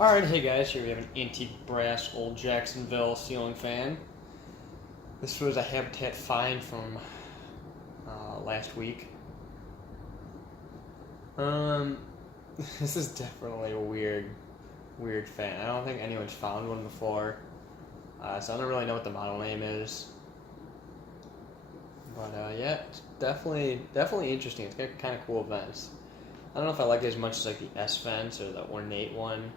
Alright, hey guys, here we have an antique brass old Jacksonville ceiling fan. This was a Habitat find from last week. This is definitely a weird fan. I don't think anyone's found one before, so I don't really know what the model name is. But yeah, it's definitely interesting. It's got kind of cool vents. I don't know if I like it as much as like the S vents or the ornate one.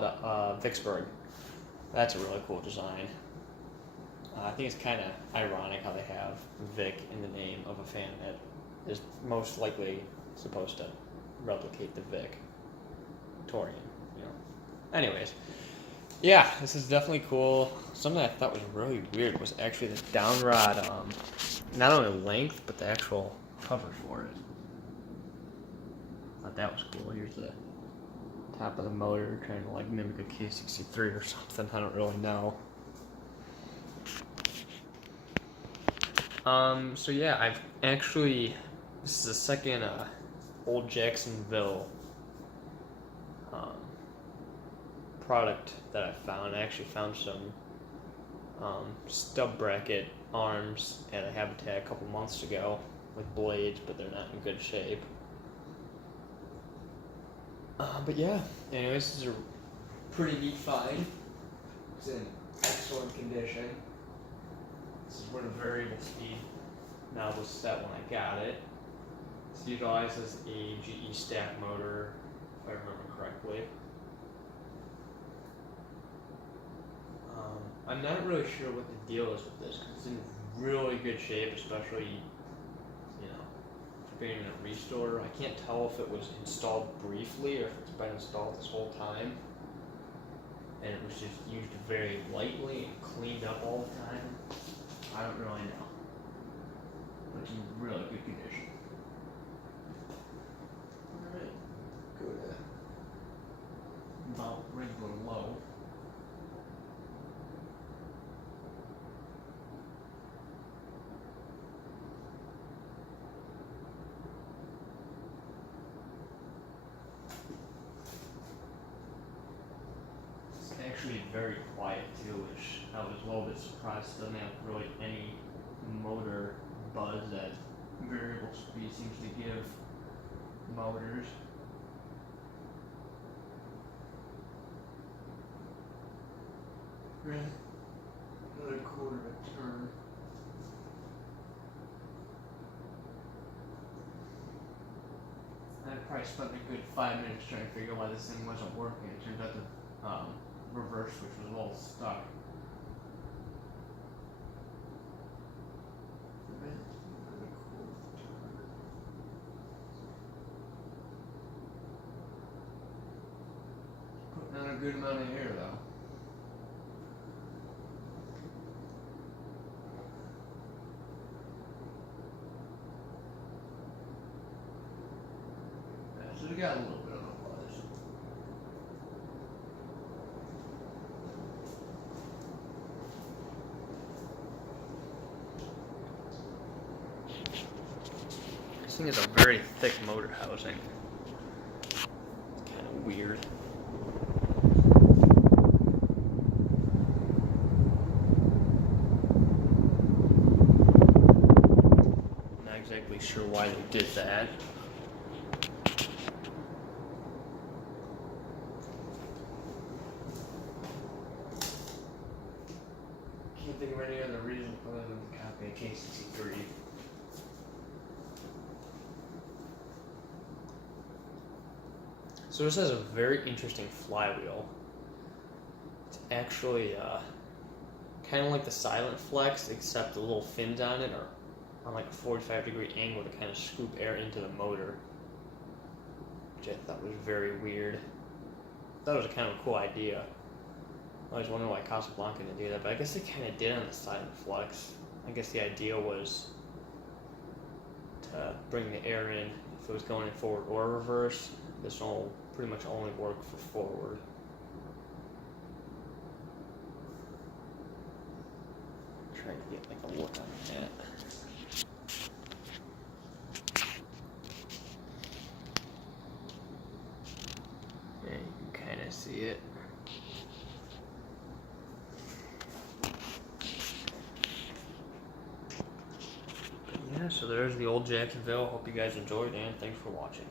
The Vicksburg. That's a really cool design. I think it's kind of ironic how they have Vic in the name of a fan that is most likely supposed to replicate the Victorian, you know. Anyways, yeah, this is definitely cool. Something I thought was really weird was actually the down rod, not only length, but the actual cover for it. I thought that was cool. Here's the top of the motor, trying to like mimic a K63 or something. I don't really know. So yeah, I've actually, this is the second old Jacksonville product that I found. I actually found some stub bracket arms at a Habitat a couple months ago with blades, but they're not in good shape. But yeah, anyways, this is a pretty neat find. It's in excellent condition. This is where the variable speed knob was set when I got it. This utilizes a GE stack motor, if I remember correctly. I'm not really sure what the deal is with this, because it's in really good shape, especially, you know, for being in a restore. I can't tell if it was installed briefly or if it's been installed this whole time, and it was just used very lightly and cleaned up all the time. I don't really know, but it's in really good condition. Alright, go to about regular low. It's actually very quiet too, which I was a little bit surprised. It doesn't have really any motor buzz that variable speed seems to give motors. Right. Another quarter of a turn. I probably spent a good 5 minutes trying to figure out why this thing wasn't working. It turns out the reverse switch was a little stuck. Putting on a good amount of air though. So we got a little bit of a buzz. This thing is a very thick motor housing. It's kind of weird. Not exactly sure why they did that. Can't think of any other reason other than to copy a K63. So this has a very interesting flywheel. It's actually kind of like the Silent Flex, except the little fins on it are on like a 45-degree angle to kind of scoop air into the motor, which I thought was very weird. I thought it was a kind of a cool idea. I always wondered why Casablanca didn't do that, but I guess they kind of did on the Silent Flex. I guess the idea was to bring the air in if it was going in forward or reverse. This will pretty much only work for forward. Trying to get like a look on that. it. Yeah, so there's the old Jacksonville. Hope you guys enjoyed, and thanks for watching.